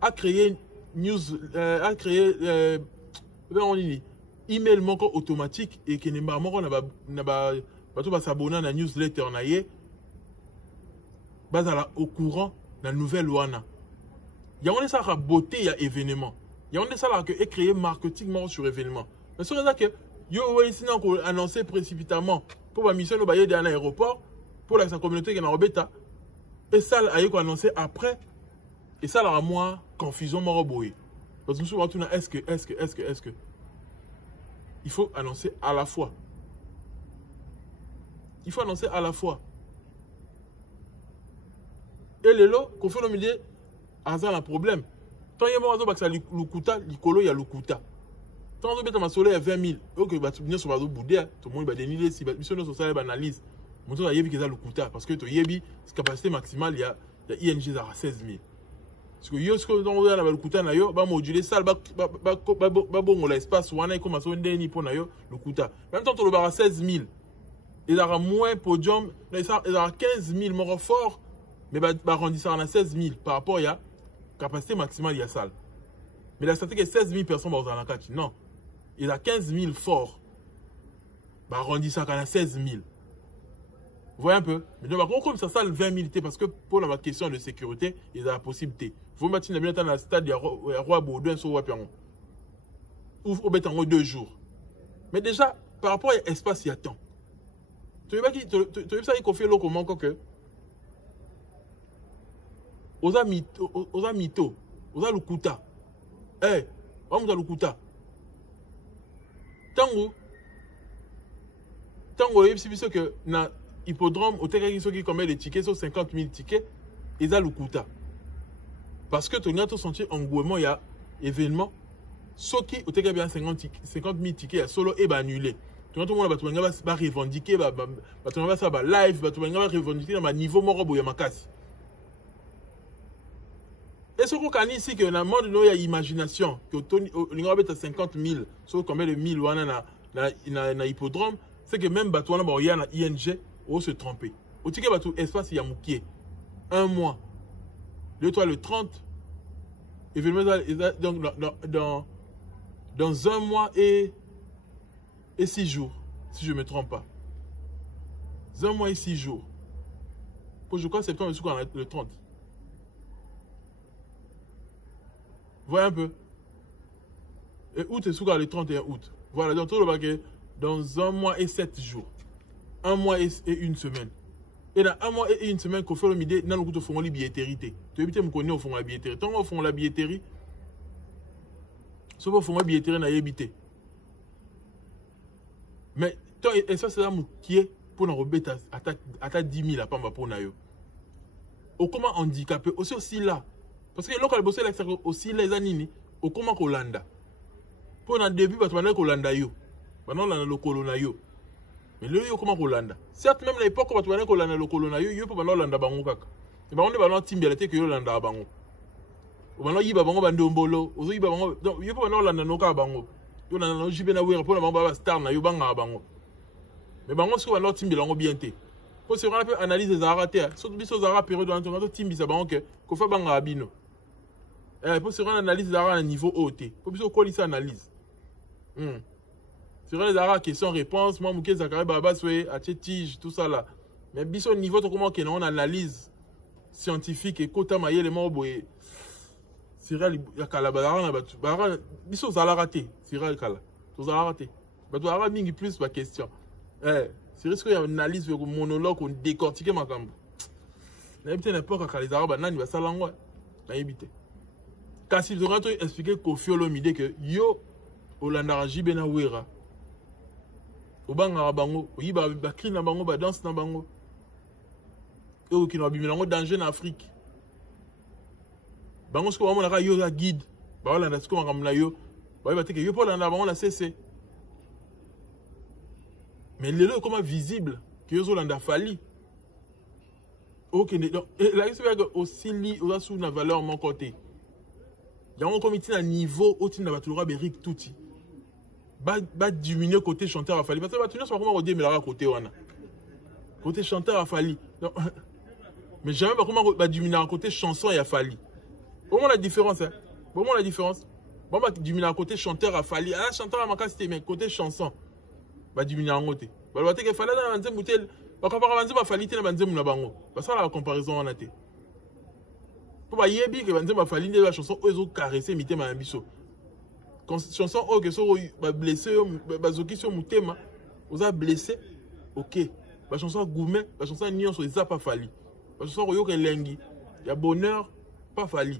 a créé news, a créé email moko automatique et qui n'est pas moko na s'abonner à la newsletter na ye. Bazala au courant de la nouvelle wana. Il y a ça à beauté il y a événement. Il y a ça à créer marketing sur événement. Mais c'est ça que yo ici annoncé précipitamment pour la mission de bailler dans l'aéroport pour la communauté qui est en bêta et ça a été annoncé après et ça là moi confusion moroboé. Parce que souvent est-ce que il faut annoncer à la fois. Il faut annoncer à la fois. Et les lots, qu'on fait le milieu, ça a un problème. Tant qu'il y a un lukuta, l'icolo, il y a lukuta. Tant qu'il y a un soleil à 20 000, ok, bah tu viens sur le boudé, tout le monde va dénier si mission de sociale analyse. Mon tour a yebi qui a lukuta parce que tu yebi, sa capacité maximale, il y a ING à 16 000. Parce que yo, ce que dans le lukuta na yo, bah moduler ça, bah bon l'espace, ou on a commencé à dénier pour na yo lukuta. Même temps, tu le bar à 16 000, il y aura moins podium, il y aura 15 000 morts forts. Mais arrondissant à 16 000 par rapport à la capacité maximale de la salle. Mais la statistique est 16 000 personnes dans la carte. Non. Il y a 15 000 forts. Arrondissant à 16 000. Vous voyez un peu? Mais donc, comme ça, salle 20 000 parce que pour la question de sécurité, il y a la possibilité. Vous mettez dans le stade de Roi Baudouin sur Wapion. Ou au béton 2 jours. Mais déjà, par rapport à l'espace, il y a temps. Tu vois ça, il fait l'eau comment que. Oza mito, oza lukuta. Eh, on a lukuta. Tango, il y a que na hippodrome, au terrain qui commet les tickets, sur 50 000 tickets, ils ont lukuta. Parce que tu as tout senti engouement, il y a événement. Ce qui, au terrain bien 50 000 tickets, il y a solo et annulé. Tout le monde va revendiquer, va live, va revendiquer dans niveau morobo yamakasi. Et ce qu'on a ici, que dans le monde, il y a imagination, que l'on a 50 000, sur combien de 1000 na hippodrome, c'est que même il y a un ING, on se tromper. Au ticket, espace, il y a moukier. Un mois. Le 30, événement, dans un mois et 6 jours, si je ne me trompe pas. 1 mois et 6 jours. Pour je crois septembre, le 30. Voyez un peu. Et août, c'est le 31 août. Voilà, donc tout le baguette dans 1 mois et 7 jours. 1 mois et 1 semaine. Et dans 1 mois et 1 semaine, qu'on fait le midi, nous avons fait la billetterie. Tu évites de me connaître au fond de la billetterie. Tant qu'on fait la billetterie, sauf au fond de la billetterie, on a évité. Mais, et ça, c'est là qui est pour nous remettre à 10 000 à Pamba pour nous. Au comment handicapé, aussi là. Parce que local bossé aussi les années au comment Kolanda. Pour un début parce que Kolanda yo. Maintenant on a le colonna yo. Mais le yo comment Kolanda. Certes même à l'époque quand on a Kolanda le colonna yo pour maintenant Landa bango kaka. Et ben on est maintenant timbialité que yo Landa bango. Ou maintenant yiba bango bandombolo, ozo yiba bango donc yo pour maintenant Landa no ka bango. Yo na no jibe na wera pour na bango star na yo banga bango. Mais bango ce que maintenant timbilango bien té. Pour se rendre analyse des aratés. Surtout biso zara période dans ton timbisa bango que ko fa banga abino. Pour se rendre analyse d'ara à niveau OT. Pour que vous ça analyse. C'est vrai les ara questions-réponses. Moi, Mouké Zakari Baba, Soué, Tige, tout ça là. Mais biso niveau, comment on analyse scientifique et quota maillé les morts. C'est vrai, il y a Kalabara, biso zala raté. C'est vrai, Kala. Tout zala raté. Mais tu as mingi plus ma question. C'est vrai qu'il y a une analyse, un monologue, on décortique ma cambo. N'habitez n'importe quand les arabes, nan, il va s'alanguer. N'habitez. Car si vous avez expliqué qu'au Fiolomide que yo Olanda Jibena Wera Obanga Bango, Oyiba Bakri na Bango, ba danse na Bango. Eux qui n'ont pas danger en Afrique. Bango ce qu'on a yo la guide. Bah là ce qu'on a yo. Bah il que yo pour l'anda Bango la cessé. Mais les comment visible que yo Olanda Fali. Ok, donc là c'est vrai que aussi li on a sous la valeur mon côté. Il y a un comité à niveau au tin na batulura berik touti. Ba diminuer côté chanteur a fallu parce que ba tenir sur comment redire mais là côté wana. Côté chanteur a fallu. Mais jamais pas comment ba diminuer côté chanson il a fallu. Comment la différence hein? Comment la différence? Bon ba diminuer côté chanteur a fallu. Ah chanteur a manqué c'était mais côté chanson ba diminuer en côté. Ba le que fallait dans nzembo tel ba comparaison ba fallu tel ba nzembo na bango. Ba ça la comparaison on a té. Pour ba yebi que ba nzembo ba fallu de la chanson ozo caresser mité ma biso. Chanson oh que so ba blessé ba zoki sur mutema oza blessé. OK. Ba chanson gourmet, ba chanson nion so ça pas fallu. Ba chanson yo que lengi. Il y a bonheur pas fallu.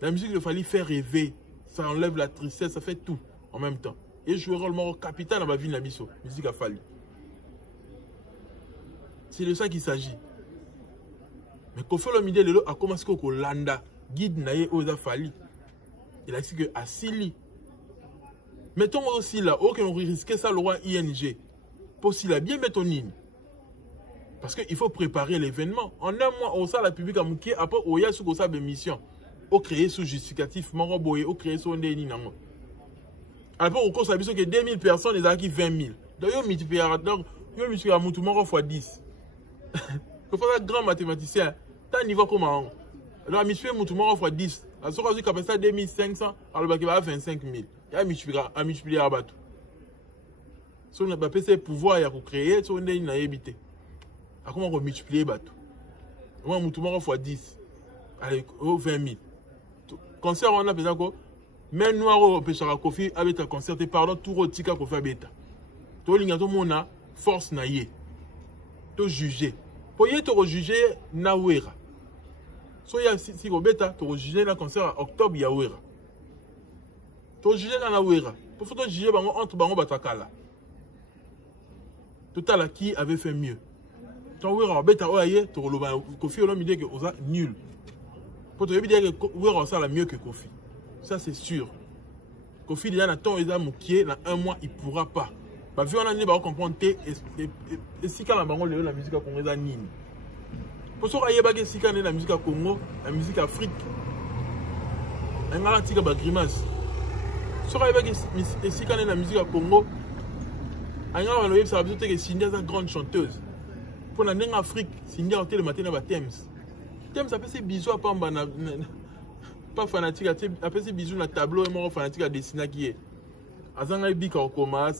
La musique il fallait faire rêver, ça enlève la tristesse, ça fait tout en même temps. Et jouer un rôle capital dans ma vie, la musique a fallu. C'est de ça qu'il s'agit. Mais Koffi Olomide a commencé à Landa, guide naïe aux fallu. Il a dit que à Sili. Mettons aussi là, ok, on risquait ça le roi ING. Pour s'il a bien mettre en ligne. Parce qu'il faut préparer l'événement. En un mois, on sait la public à Mouké, après, on y a sous sa mission. On crée ce justificatif, on crée son déni. Alors, on constate que 2000 personnes, ils ont acquis 20 000. Donc, ils ont multiplié à Moutoumoro fois 10. Il faut un grand mathématicien. T'as un niveau comment? Alors, multiplier Moutoumoro fois 10. Alors, si on a une capacité de 2500, alors il va 25 000. Il y a multiplié à Batou. Si on n'a pas pu pouvoir créer, si on a une habité. Alors, comment on va multiplier Batou? On va Moutoumoro fois 10. Avec 20 000. Concert, on a besoin quoi? Mais nous, on peut faire un Koffi avec un concert. Pardon, tout le tika Koffi Abeta. Tout le monde a force naïe. Tout juger. Pour y être jugé, Nawera. Si vous bêta, tu juger le concert en octobre, Yawera. Tu juger dans Nawera. Pour faire juger entre Bango Batakala. Tout à l'heure, qui avait fait mieux? Tu as bêta, tu as Koffi Olomide que vous êtes nul. Pour te dire que Wera ça la mieux que Koffi. Ça c'est sûr. Koffi déjà dans temps il a mouqué dans un mois il pourra pas. Bah vu on a pas comprendre et si quand la bango la musique congolaise à nini. Pour ça il y a si quand la musique à Congo, la musique Afrique. Un gars tika ba grimace. So il y a si quand la musique à Congo. Un gars va ça veut dire que Cindy est une grande chanteuse. Pour la en Afrique, Cindy a le matin à Thames. Thames ça fait ses bisous à Pamba pas fanatique après ces bisous na tableau et mon fanatique à dessiner qui est azanga bik en coma a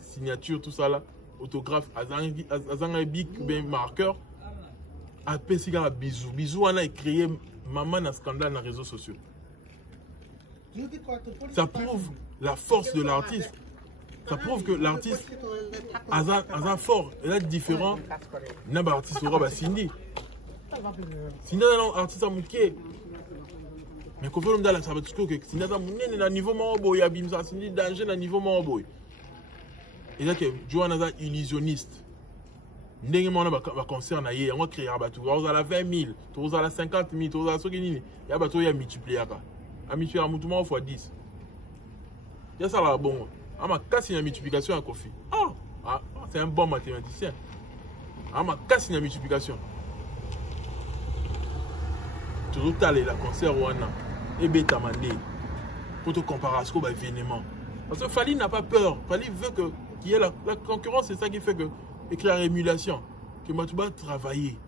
signature tout ça là autographe azanga bik ben marqueur après ces gars bisous on a créé maman na scandale dans les réseaux sociaux. Ça prouve la force de l'artiste. Ça prouve que l'artiste a fort et là différent n'a pas artiste aura Cindy. Cindy est un artiste à mouquer. Mais Koffi Olomide ça veut dire que Cindy est à niveau Maroboy, il y a Cindy danger à niveau Maroboy. Et là que Joanna est illusionniste. Ndenge mona ba concert na ye, on créer abatu. On a la 20 000, on a la 50 000, on a ce qui ni. Ya bato ya multiplier aka. A multiplier mutumo fois 10. Ya ça là bon. Ama kasi na multiplication à Koffi. Ah, c'est un bon mathématicien. Ama kasi na multiplication. Tout à l'heure, la concert wana et bêta mandé pour te comparer à ce qu'on va événement. Parce que Fally n'a pas peur. Fally veut qu'il y ait la concurrence, c'est ça qui fait que écrire l'émulation, que tu vas travailler.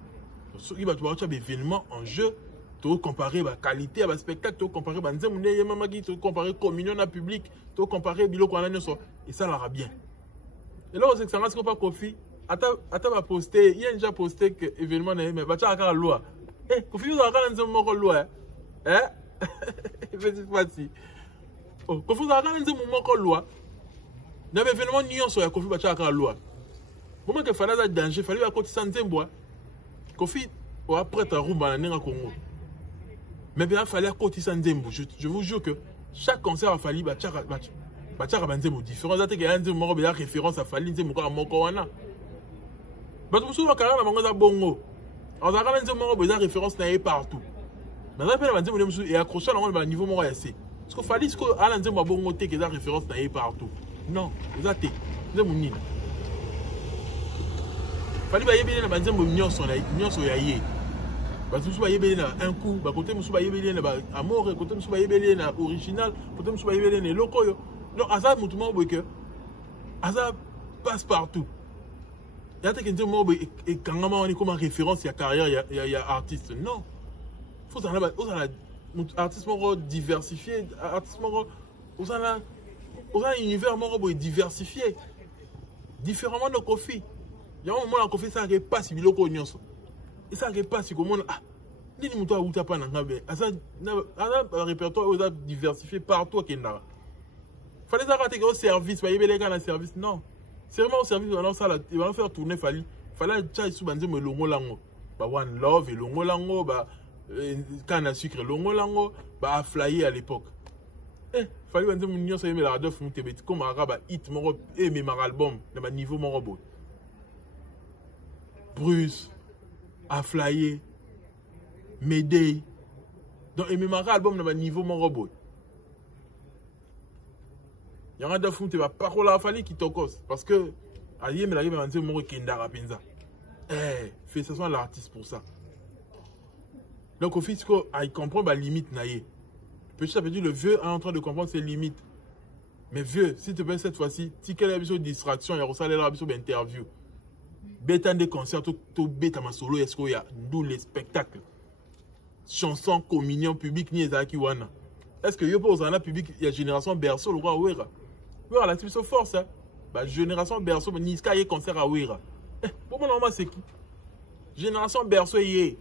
Il va avoir des événements en jeu, tu comparer la qualité à la spectacle, tu comparer tu comparer communion à public, tu comparer biloko et ça l'aura bien. Et là, on sait que ça ne pas Koffi. Attends, va poster, il y a déjà posté que l'événement n'est mais tu as la loi. Eh, Koffi, vous avez un moment loi. Hein? Petite partie. Oh, Koffi, vous avez un moment loi. Dans l'événement, nous sommes Koffi, vous avez la loi. Moment que fallait un danger, il fallait à côté de bois. Koffi, après ta roue, dans le Congo. Mais bien, il fallait à côté de je vous jure que chaque concert a fallu différent. Il y a une référence à Fally, il y a un mais tout le monde a bongo. On a une référence partout. Mais on a accroché à niveau de parce que Fally, ce qu'on a un bongo, c'est une référence partout. Non, c'est ça. fallait ba yebele na ba nzembo nyonso ya ye. Ba musu ba yebele na un coup, ba côté musu ba yebele na ba amour, côté musu ba yebele na original, côté musu ba yebele na lokoyo. Donc Azab mutumo boke. Azab passe partout. Il y a des gens qui ont comme référence à la carrière, il y a artiste. Non. Il faut que artiste diversifié, artiste un univers diversifié. Différemment de Kofi. Il y a un moment où Kofi ça ne pas si biloko nyonso. Et ça ne pas si comment ah ni muto uta pa na ngabe. Asa répertoire diversifié partout à Kenya. Fallait arrêter au service, pas yebele kana service. Non. C'est vraiment au service, ils vont faire tourner Fali. Fallait tcha sous banze me longo lango. Ba One Love et longo lango, ba canne à sucre longo lango, ba flyer à l'époque. Fallait banze mon nyo ça yeme la radio fou tebet comme arabe hit mon et mes album de ma niveau mon robot. Bruce à flyer Mayday. Donc et mes album de ma niveau mon robot. Il y a un de fou, tu vas pas la fallu qui t'ocose. Parce que, allié, mais la gueule, c'est mon Kendara Penza. Fais ça, l'artiste pour ça. Donc, au fisco, il comprend la limite. Petit à petit, le vieux est en train de comprendre ses limites. Mais vieux, si tu veux cette fois-ci, si quelle est la distraction, il y a aussi la interview. Bétan des concerts, tout bêta ma solo, est-ce qu'il y a d'où les spectacles. Chansons, communion, public, ni ezaki wana. Est-ce que yo pour un public, il y a génération berceau, le roi Ouera. Ouera, la type force, hein. Bah, génération berceau, ni ska y concert à Ouera. Pour moi, normalement, c'est qui? Génération berceau y est.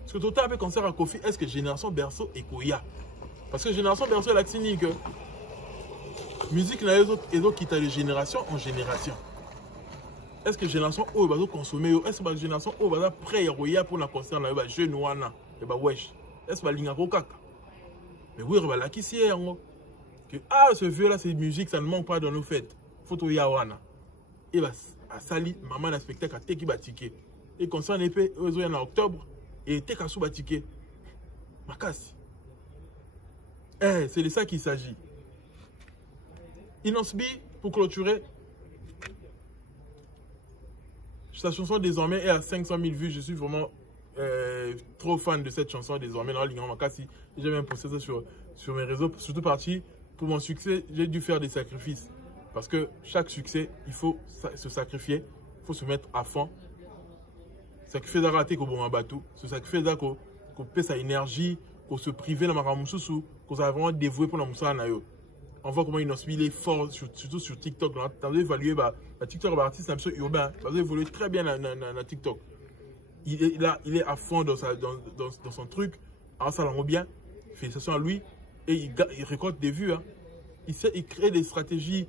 Parce que tout le temps, concert à Kofi, est-ce que génération berceau est Koya? Parce que génération berceau est la cynique. Musique, les autres qui de génération en génération. Est-ce que génération O va consommer? Est-ce que la génération O va prêt pour la concert là, jeune wana, et bah wesh. Est-ce que la ligne à kaka? Mais oui, voilà qui c'est que ah ce vieux là c'est musique, ça ne manque pas dans nos fêtes. Photo yawana. Et bah à sali maman la spectacle à teki batike. Et concert épée en octobre et teka sous batike. Makasi. C'est de ça qu'il s'agit. Inosbi pour clôturer. Sa chanson désormais est à 500 000 vues. Je suis vraiment trop fan de cette chanson désormais. J'ai même posté ça sur mes réseaux. Surtout parti pour mon succès, j'ai dû faire des sacrifices. Parce que chaque succès, il faut se sacrifier. Il faut se mettre à fond. Sacrifier d'arrêter qu'on bon bateau. Se sacrifier qu'on paie sa énergie, qu'on se prive dans ma ramoussou, qu'on s'est vraiment dévoué pour la moussa nayo. On voit comment il est fort, surtout sur TikTok. Tu as évalué, la TikTok artiste, c'est un peu urbain. Tu as évolué très bien dans TikTok. Il est à fond dans son truc. Alors ça l'en bien. Félicitations à lui. Et il récolte des vues. Hein. Il crée des stratégies.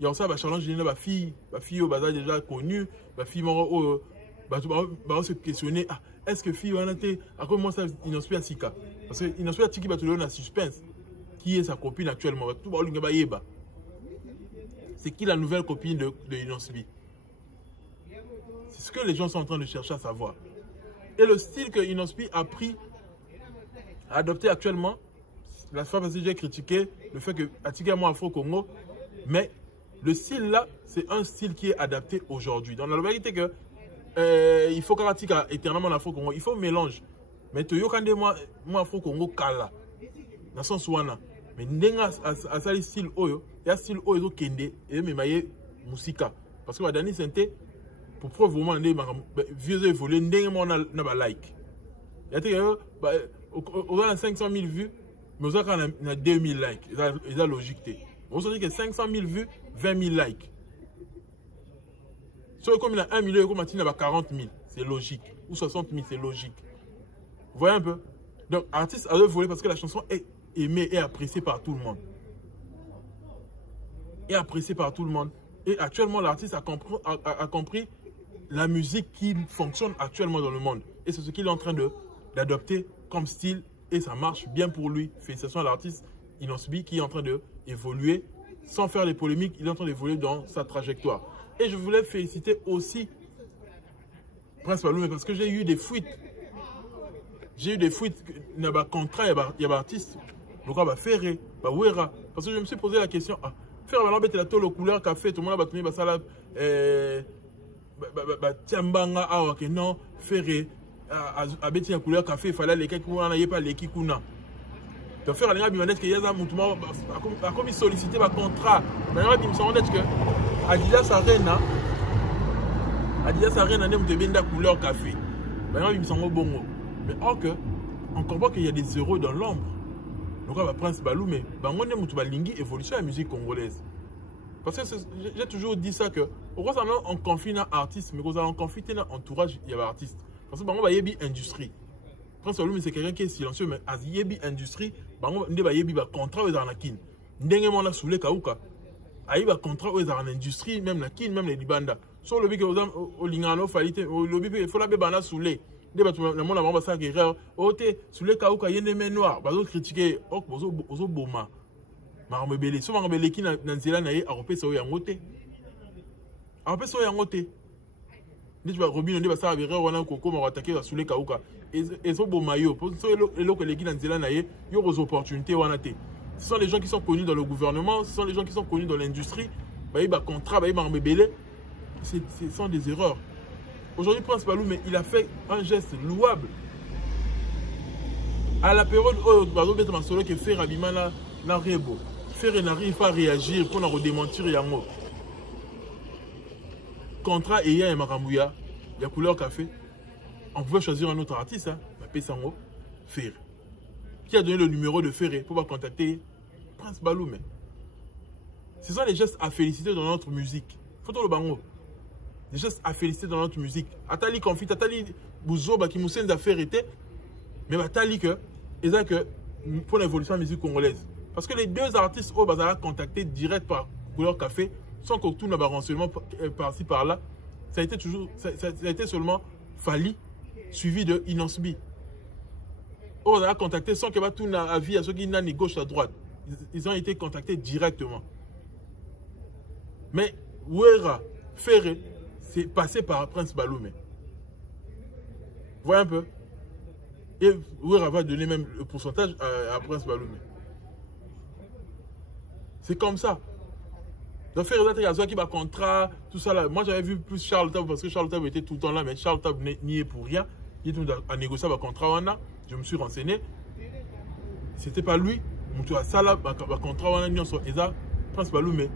Il y a ça, challenge ma fille au bazar déjà connue. Ma fille va se questionner. Ah, est-ce que fille, à quoi moi ça, il n'en suit à Sika? Parce qu'il n'en suit à Tiki, il a suspense. Qui est sa copine actuellement? C'est qui la nouvelle copine de Inosbi? C'est ce que les gens sont en train de chercher à savoir. Et le style que Inosbi a adopté actuellement, la fois passée j'ai critiqué le fait que Atika moi Afro-Congo, mais le style là, c'est un style qui est adapté aujourd'hui. Dans la vérité que il faut qu'Atika éternellement l'Afro-Congo, il faut un mélange. Mais tu yokande moi Afro-Congo kala. Dans son soin mais n'enga à ça style oyo il y a style oyo kende et même maye musika parce que la dernière santé pour preuve vraiment les vieux évoluer n'enga moi na ba like il y a que on a 500 000 vues mais on a 2000 likes et ça logique on se dit que 500 000 vues 20 000 likes soit comme il a 1 million comme il a 40 000 c'est logique ou 60 000 c'est logique vous voyez un peu donc artiste a évolué parce que la chanson est aimé et apprécié par tout le monde. Et apprécié par tout le monde. Et actuellement, l'artiste a compris la musique qui fonctionne actuellement dans le monde. Et c'est ce qu'il est en train d'adopter comme style. Et ça marche bien pour lui. Félicitations à l'artiste Inosbi qui est en train d'évoluer. Sans faire des polémiques, il est en train d'évoluer dans sa trajectoire. Et je voulais féliciter aussi Prince Paloumé parce que j'ai eu des fuites. J'ai eu des fuites. Il y a des contrats, il y a des artistes. Parce que je me suis posé la question, faire la couleur café, tout le monde a battu ça là, tiambanga awa que non faire abeti ya couleur café fallait les quelques mois n'ayez pas les kikuna de faire les gars que yaza mutumo a comme solliciter ba contrat mais là bim sont que Adidas Arena ne mutebenda couleur café mais là bim sont bongo mais or que encore pas qu'il y a des zéros dans l'ombre donc va Prince Balou mais bango ne mutu balingi évolution de la musique congolaise. Parce que j'ai toujours dit ça que on confie un artiste, mais quand on confie un entourage, il y a un artiste. Parce que il y a une industrie. Prince Balou, c'est quelqu'un qui est silencieux, mais il y a une industrie, il y a un contrat aux arnaquines. Ndenge mona soule kauka. Il y a un contrat aux industrie, même la kin, même les libanda. Sur le but que vous avez au lingano, le but il faut la bébana soule. Des bâtiments, le monde a vraiment ça guerre. Ote soule kauka, il y a des mains noires. Bazo critiquer, ozo boma. Marambele, so marambele qui na nzela na ye a repé so yangote. A repé so yangote. Ni tu vas robino ndi ba sa avere wana koko ma attaquer la soule kauka. Et so bomayo, pour so eloko leki na nzela na ye, yo aux opportunités wana te. Ce sont les gens qui sont connus dans le gouvernement, ce sont les gens qui sont connus dans l'industrie. Ba yi ba contrat, ba yi marambele. Ce sont des erreurs. Aujourd'hui Prince Balou mais il a fait un geste louable. À la période où bazo beta ma solo que fait Rabimana na rebo. Faire n'arrive pas à réagir pour nous démentir yango. Contrat et ya makamouya, il y a couleur café. On pouvait choisir un autre artiste, hein, Pesango, Ferré. Qui a donné le numéro de Ferré pour contacter Prince Balou. Mais ce sont les gestes à féliciter dans notre musique. Faut le bango. Des gestes à féliciter dans notre musique. Atali confit, Atali Bouzo, qui moussène d'affaires était, mais Atali que, et ça que pour l'évolution de la musique congolaise. Parce que les deux artistes au bazar contactés direct par couleur café, sans que tout n'a pas renseignement par-ci par-là, ça a été toujours, ça a été seulement Fali, suivi de Inansbi. Au bazar contacté sans que tout n'a avis à ceux qui n'ont ni gauche à droite. Ils ont été contactés directement. Mais Ouera, Ferré, c'est passé par Prince Baloumé. Vous voyez un peu? Et Ouera va donner même le pourcentage à Prince Baloumé. C'est comme ça. Donc, faire des gens qui ont un contrat, tout ça là. Moi, j'avais vu plus Charles Tab parce que Charles Tab était tout le temps là, mais Charles Tab n'y est pour rien. Il était à négocier un contrat. Je me suis renseigné. C'était pas lui. Ça là, un contrat. Et ça, Prince Balou, mais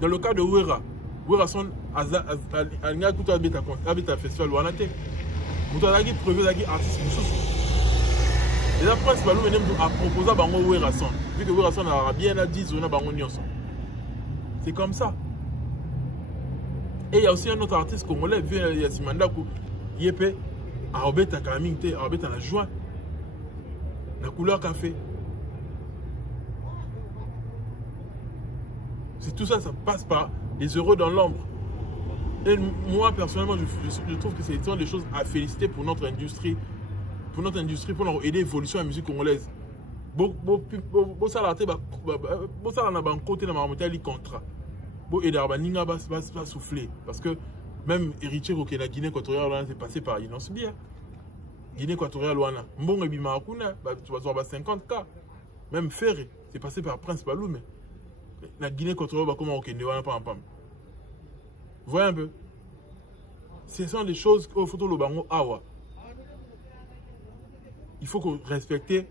dans le cas de Ouera, Ouera son Alga tout habite à festival Wanate. Moutalagi prévu d'agi artiste. Et là, Prince Balou a proposé à Bango Ouera son. Vu que Ouera son a bien à 10 on a Bango Nyonson. C'est comme ça. Et il y a aussi un autre artiste congolais, Yassimandakou, Yepé, Arobet à Kalamingte, Arobet à la joie. La couleur café. C'est tout ça, ça passe par les euros dans l'ombre. Et moi, personnellement, je trouve que c'est des choses à féliciter pour notre industrie. Pour notre industrie, pour aider l'évolution de la musique congolaise. Ça a un côté de ma contrat. Et d'Arbaninga va souffler. Parce que même héritier au Guinée équatoriale, c'est passé par Inonce bien. Guinée équatoriale, Mbongo et Bimarakuna, tu vas avoir 50K. Même Ferré, c'est passé par Prince Balou, mais la Guinée équatoriale va comment au Kenya, pam. Vous voyez un peu? Ce sont des choses qu'il faut le bango awa. Il faut respecter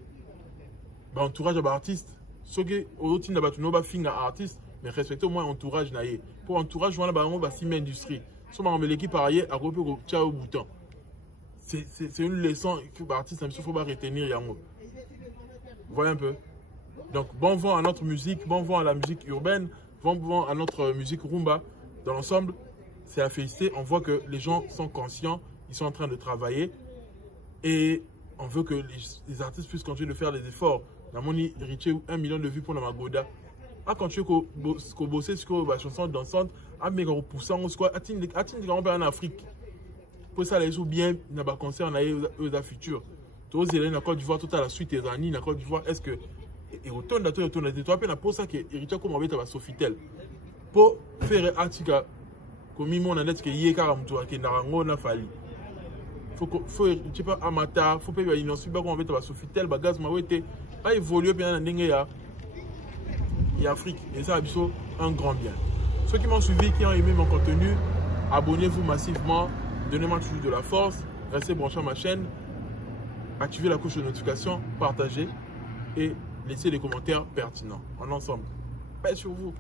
l'entourage de l'artiste. Ceux qui ont un artiste, mais respecter au moins l'entourage. Pour l'entourage, on a une industrie. Si on a l'équipe par ailleurs, à couper au bouton. C'est une leçon que l'artiste il faut pas retenir. Vous voyez un peu? Donc, bon vent à notre musique, bon vent à la musique urbaine, bon vent à notre musique rumba. Dans l'ensemble, c'est à féliciter. On voit que les gens sont conscients, ils sont en train de travailler. Et on veut que les artistes puissent continuer de faire des efforts. Dans mon héritier, 1 million de vues pour la Magoda. À continuer à bosser sur la chanson dansante, à mettre au poussant, à atteindre en Afrique. Pour ça, les gens bien, dans le concert, dans la future. Tous les élèves, dans la Côte d'Ivoire, tout à la suite, dans la Côte d'Ivoire, est-ce que. Et autant de temps, c'est pour ça que héritier, comme on va Sofitel. Pour faire un article, comme il m'a dit que hier, il y a un fali. Faut tu peux amata faut pas y non pas qu'on va être Sofitel bagaz ma été a évolué bien dans Afrique et ça a un grand bien. Ceux qui m'ont suivi, qui ont aimé mon contenu, Abonnez-vous massivement. Donnez-moi toujours de la force. Restez branchés à ma chaîne. Activez la cloche de notification. Partagez. Et laissez des commentaires pertinents. En ensemble. Paix sur vous.